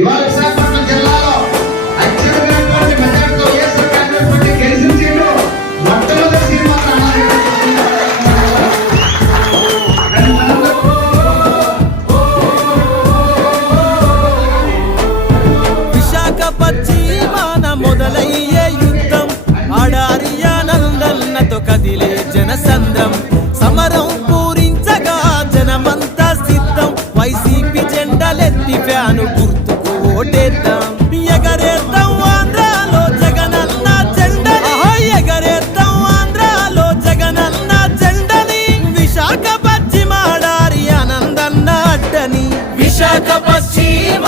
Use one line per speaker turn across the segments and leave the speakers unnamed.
ఇవాళ విశాఖపట్నం జిల్లాలో అత్యధికమైనటువంటి మెజార్టీతో వైఎస్ఆర్ కాంగ్రెస్ గెలిచిన సీటు మొట్టమొదటి
విశాఖ పశ్చిమాన మొదలయ్యే యుద్ధం. కదిలే జనసంద్రం. సమరం ఓటేద్దాం ఎగరేద్దాం ఆంధ్రాలో జగనన్న జెండని. ఎగరేద్దాం ఆంధ్రాలో జగనన్న జెండని. విశాఖ పశ్చిమాడారి ఆనందన్న అడ్డని. విశాఖ పశ్చిమ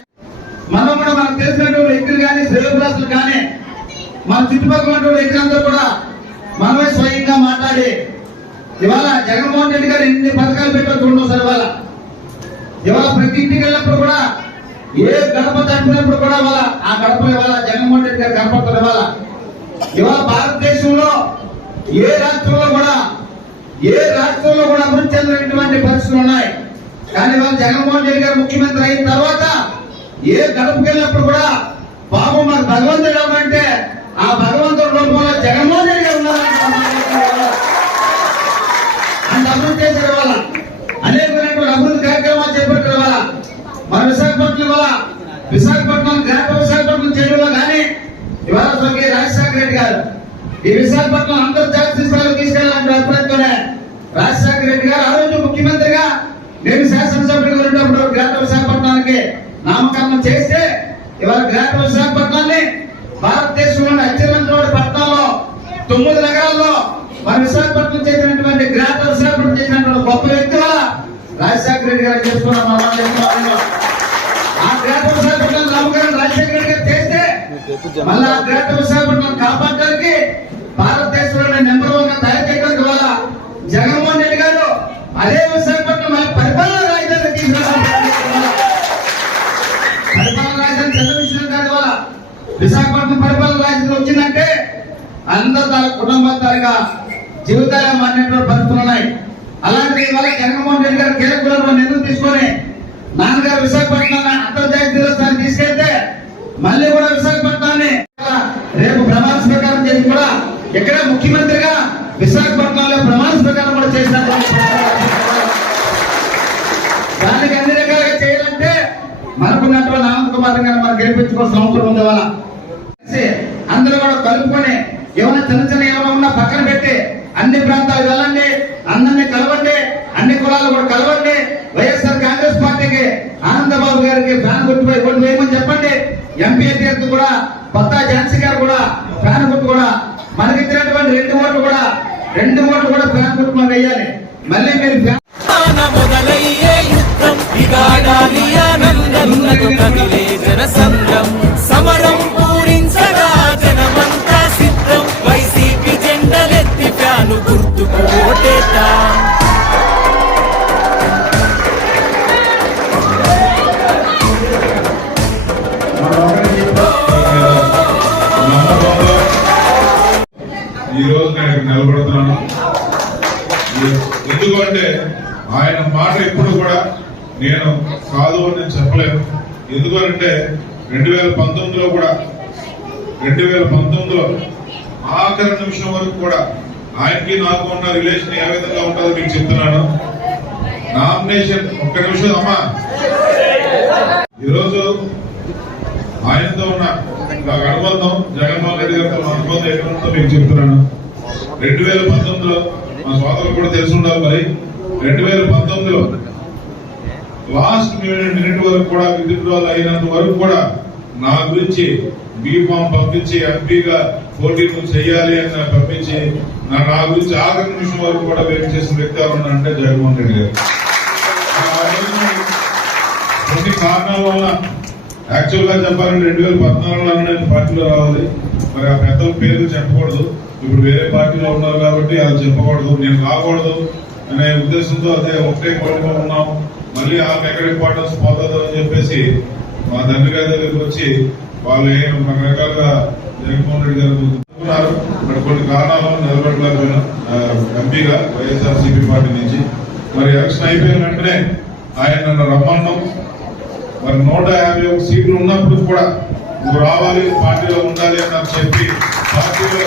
మనం కూడా మనకు తెలిసినటువంటి వ్యక్తులు కానీ శ్రేయోభిలాసులు కానీ మన చుట్టుపక్కల వ్యక్తులందరూ కూడా మనమే స్వయంగా మాట్లాడి ఇవాళ జగన్మోహన్ రెడ్డి గారు ఎన్ని పథకాలు పెట్టారు చూడండి సార్ ఇవాళ. ఇవాళ ప్రతి ఇంటికి వెళ్ళినప్పుడు కూడా ఏ గడప తట్టినప్పుడు కూడా వాళ్ళ ఆ గడప ఇవాళ జగన్మోహన్ రెడ్డి గారు కనపడతారు ఇవాళ ఇవాళ భారతదేశంలో ఏ రాష్ట్రంలో కూడా ఏ రాష్ట్రంలో కూడా అభివృద్ధి చెందినటువంటి పరిస్థితులు ఉన్నాయి. కానీ ఇవాళ జగన్మోహన్ రెడ్డి గారు ముఖ్యమంత్రి అయిన తర్వాత ఏ గడపకి వెళ్ళినప్పుడు కూడా బాబు మాకు భగవంతుడు అంటే ఆ భగవంతుడు రూపంలో జగన్మోహన్ రెడ్డి గారు ఉన్నారు అంత అభివృద్ధి చేశారు ఇవాళ అనేకమైనటువంటి అభివృద్ధి కార్యక్రమాలు చేపట్టారు ఇవాళ మన విశాఖపట్నం ఇవాళ విశాఖపట్నం గ్రేటర్ విశాఖపట్నం చేయడంలో కానీ ఇవాళ స్వర్గీయ రాజశేఖర రెడ్డి గారు ఈ అంతర్జాతీయ స్థాయిలో తీసుకెళ్ళాలంటే అభిప్రాయంతోనే రాజశేఖర రెడ్డి గారు ఆ రోజు ముఖ్యమంత్రిగా నేను శాసనసభ్యుడిగా ఉన్నప్పుడు గ్రేటర్ విశాఖపట్నానికి నామకరణం చేస్తే ఇవాళ గ్రేటర్ విశాఖపట్నాన్ని భారతదేశంలోని అత్యున్నతమైన పట్టణాల్లో తొమ్మిది నగరాల్లో మన విశాఖపట్నం చేసినటువంటి గ్రేటర్ విశాఖపట్నం చేసినటువంటి గొప్ప వ్యక్తి వల్ల రాజశేఖర రెడ్డి గారు చేసుకున్నాం ఆ గ్రేటర్ విశాఖపట్నం నామకరణం రాజశేఖర రెడ్డి గారు చేస్తే మళ్ళీ ఆ గ్రేటర్ విశాఖపట్నం కాపాడడానికి భారతదేశంలోనే నెంబర్ వన్గా తయారు చేయడానికి వల్ల జగన్మోహన్ రెడ్డి గారు అదే విశాఖపట్నం మళ్ళీ పరిపాలన రాజధాని తీసుకురావడం పరిపాలన రాజధాని చెల్ల విషయం కాదు వల్ల విశాఖపట్నం పరిపాలన రాజధాని వచ్చిందంటే అందరూ తన కుటుంబం తరగా జీవితాలు మారినటువంటి పరిస్థితులు ఉన్నాయి. అలాంటి ఇవాళ జగన్మోహన్ రెడ్డి గారు కీలకమైన నిర్ణయం తీసుకొని నాన్నగారు విశాఖపట్నం అంతర్జాతీయ స్థాయి తీసుకెళ్తే మళ్ళీ కూడా విశాఖపట్నాన్ని రేపు ప్రమాణ స్వీకారం చేసి కూడా ఇక్కడ ముఖ్యమంత్రిగా విశాఖపట్నంలో ప్రమాణ స్వీకారం కూడా చేసినటువంటి దానికి అన్ని రకాలుగా చేయాలంటే మనకున్నటువంటి ఆనంద్ కుమార్ గారు మనం గెలిపించుకోవాల్సిన అవసరం ఉంది వాళ్ళ అందరూ కూడా కలుపుకొని ఏమైనా చిన్న చిన్న ఏమైనా ఉన్నా పక్కన పెట్టి అన్ని ప్రాంతాలు వెళ్ళండి అందరినీ కలవండి అన్ని కులాలు కూడా కలవండి. వైఎస్ఆర్ కాంగ్రెస్ పార్టీకి ఆనందబాబు గారికి ఫ్యాన్ గుర్తుపై ఓటు వేయమని చెప్పండి. ఎంపీ అభ్యర్థి కూడా కొత్త ఝాన్సీ గారు కూడా ఫ్యాన్ గుర్తు కూడా మనకి ఇచ్చినటువంటి రెండు ఓట్లు కూడా రెండు ఓట్లు కూడా ఫ్యాన్ గుర్తు వేయాలి. మళ్ళీ మీరు ఫ్యాన్
మొదలయ్యే యుద్ధం
ఈ రోజు నేను ఇక్కడ నిలబడుతున్నాను. ఎందుకంటే ఆయన మాట ఎప్పుడు కూడా నేను కాదు అని నేను చెప్పలేను. ఎందుకంటే రెండు వేల పంతొమ్మిదిలో కూడా రెండు వేల పంతొమ్మిదిలో ఆఖరి నిమిషం వరకు కూడా ఆయనకి నాకు ఉన్న రిలేషన్ ఏ విధంగా ఉంటుందో మీకు చెప్తున్నాను. నామినేషన్ ఒక్క నిమిషం అమ్మా. ఈరోజు ఆయనతో ఉన్న నాకు అనుబంధం జగన్మోహన్ రెడ్డి గారితో ఉన్న అనుబంధం ఎక్కడుందో మీకు చెప్తున్నాను. రెండు వేల పంతొమ్మిదిలో మా సోదరులు కూడా తెలిసి ఉండాలి మరి. రెండు వేల పంతొమ్మిదిలో లాస్ట్ మినిట్ వరకు కూడా విద్యుత్వాలు అయినంత వరకు కూడా నా గురించి బీఫామ్ పంపించి ఎంపీగా పోటీ చేయాలి అని నాకు పంపించి నా నా గురించి ఆఖరి నిమిషం వరకు కూడా వెయిట్ చేసిన వ్యక్తి ఎవరన్నా అంటే జగన్మోహన్ రెడ్డి గారు. కొన్ని కారణాల వల్ల యాక్చువల్గా చెప్పాలంటే రెండు వేల పద్నాలుగులో నేను పార్టీలో రావాలి. మరి ఆ పెద్దల పేర్లు చెప్పకూడదు. ఇప్పుడు వేరే పార్టీలో ఉన్నారు కాబట్టి అది చెప్పకూడదు. నేను రాకూడదు అనే ఉద్దేశంతో అదే ఒకటే కోరిక ఉన్నాం. మళ్ళీ ఆ ఎక్కడ ఇంపార్టెన్స్ పోతుంది అని చెప్పేసి మా తండ్రి గారి దగ్గరికి వచ్చి వాళ్ళు ఏం రకరకాలుగా జగన్మోహన్ రెడ్డి గారు ఉన్నారు మరి కొన్ని కారణాలను వల్ల ఎంపీగా వైఎస్ఆర్సీపీ పార్టీ నుంచి. మరి ఎలక్షన్ అయిపోయిన వెంటనే ఆయన నన్ను రమ్మన్నాం. మరి నూట యాభై ఒక సీట్లు ఉన్నప్పుడు కూడా నువ్వు రావాలి పార్టీలో ఉండాలి అని నాకు చెప్పి పార్టీలో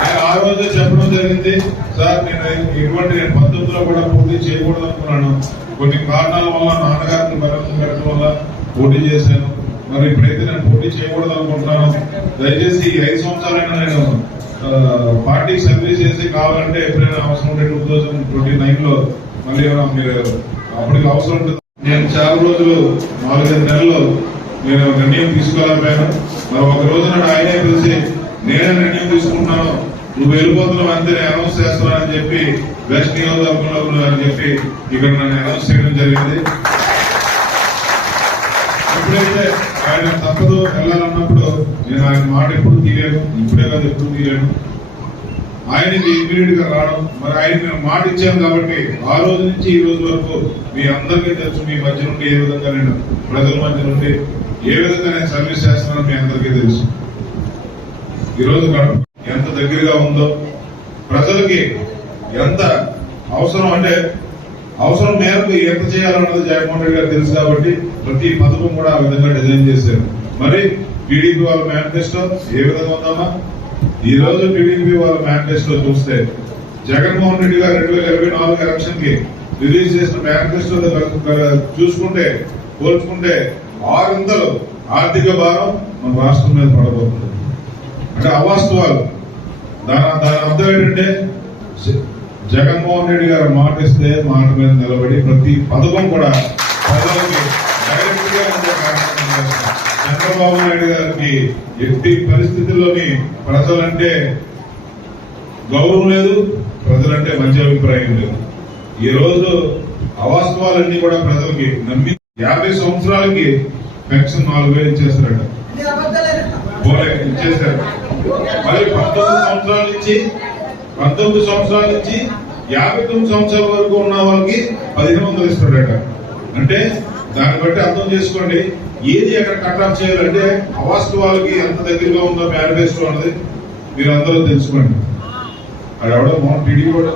నేను ఆ రోజే చెప్పడం జరిగింది. సార్ నేను ఇటువంటి నేను పద్ధతిలో కూడా పోటీ చేయకూడదు అనుకున్నాను. కొన్ని కారణాల వల్ల నాన్నగారిని మరణం పెట్టడం వల్ల పోటీ చేశాను. మరి ఇప్పుడైతే నేను పోటీ చేయకూడదు అనుకుంటున్నాను. దయచేసి ఈ ఐదు సంవత్సరాలైనా నేను పార్టీకి సర్వీస్ చేసి కావాలంటే ఎప్పుడైనా అవసరం ఉంటే టూ థౌజండ్ ట్వంటీ నైన్లో మళ్ళీ మీరు అప్పటికి అవసరం ఉంటుంది. నేను చాలా రోజులు నాలుగైదు నెలలు నేను నిర్ణయం తీసుకోలేకపోయాను. మరి ఒక రోజు నాడు ఆయనే పిలిచి నేనే నిర్ణయం తీసుకుంటున్నాను. నువ్వు వెళ్ళిపోతున్నావు అంతే నేను అనౌన్స్ చేస్తున్నానని చెప్పి వెస్ట్ నియోజకవర్గంలో అని చెప్పి ఇక్కడ నన్ను అనౌన్స్ చేయడం జరిగింది. ఎప్పుడైతే ఆయన తప్పదు వెళ్ళాలన్నప్పుడు నేను ఆయన మాట ఎప్పుడు తీయలేను. ఇప్పుడే కాదు ఎప్పుడు తీయలేను. ఆయన ఇమీడియట్గా రావడం మరి ఆయన మేము మాట ఇచ్చాను కాబట్టి ఆ రోజు నుంచి ఈ రోజు వరకు మీ అందరికీ తెలుసు మీ మధ్య నుండి ఏ విధంగా నేను ప్రజల మధ్య నుండి ఏ విధంగా నేను సర్వీస్ చేస్తున్నానో మీ అందరికీ తెలుసు. ఈ రోజు ఎంత దగ్గరగా ఉందో ప్రజలకి ఎంత అవసరం అంటే అవసరం మేరకు ఎంత చేయాలన్నది జగన్మోహన్ రెడ్డి గారు తెలుసు కాబట్టి ప్రతి పథకం కూడా ఆ విధంగా డిజైన్ చేశారు. మరి టీడీపీ వాళ్ళ మేనిఫెస్టో ఏ విధంగా ఉందమ్మా? ఈ రోజు టీడీపీ వాళ్ళ మేనిఫెస్టో చూస్తే జగన్మోహన్ రెడ్డి గారు రెండు వేల ఇరవై నాలుగు ఎలక్షన్కి రిలీజ్ చేసిన మేనిఫెస్టో చూసుకుంటే పోల్చుకుంటే ఆరింతలు ఆర్థిక భారం మన రాష్ట్రం మీద పడబోతుంది. అంటే అవాస్తవాలు. దాని దాని అర్థం ఏంటంటే జగన్మోహన్ రెడ్డి గారు మాట ఇస్తే మాట మీద నిలబడి ప్రతి పథకం కూడా ప్రజలకి డైరెక్ట్గా ఉండే కార్యక్రమం చంద్రబాబు నాయుడు గారికి ఎట్టి పరిస్థితుల్లోని ప్రజలంటే గౌరవం లేదు ప్రజలంటే మంచి అభిప్రాయం లేదు. ఈ రోజు అవాస్తవాలన్నీ కూడా ప్రజలకి నమ్మి యాభై సంవత్సరాలకి పెన్షన్ నాలుగు వేలు ఇచ్చేస్తారట. ఇచ్చేస్తారు మరి పంతొమ్మిది సంవత్సరాల నుంచి పంతొమ్మిది సంవత్సరాల నుంచి యాభై తొమ్మిది సంవత్సరాల వరకు ఉన్న వాళ్ళకి పదిహేను వందలు ఇస్తాడట అంటే దాన్ని బట్టి అర్థం చేసుకోండి ఏది ఎక్కడ కట్ ఆఫ్ చేయాలంటే అవాస్తవాలకి ఎంత దగ్గరగా ఉందో మేనిఫెస్టో అన్నది మీరు అందరూ తెలుసుకోండి. అది ఎవడో మోహన్ టీడీ కూడా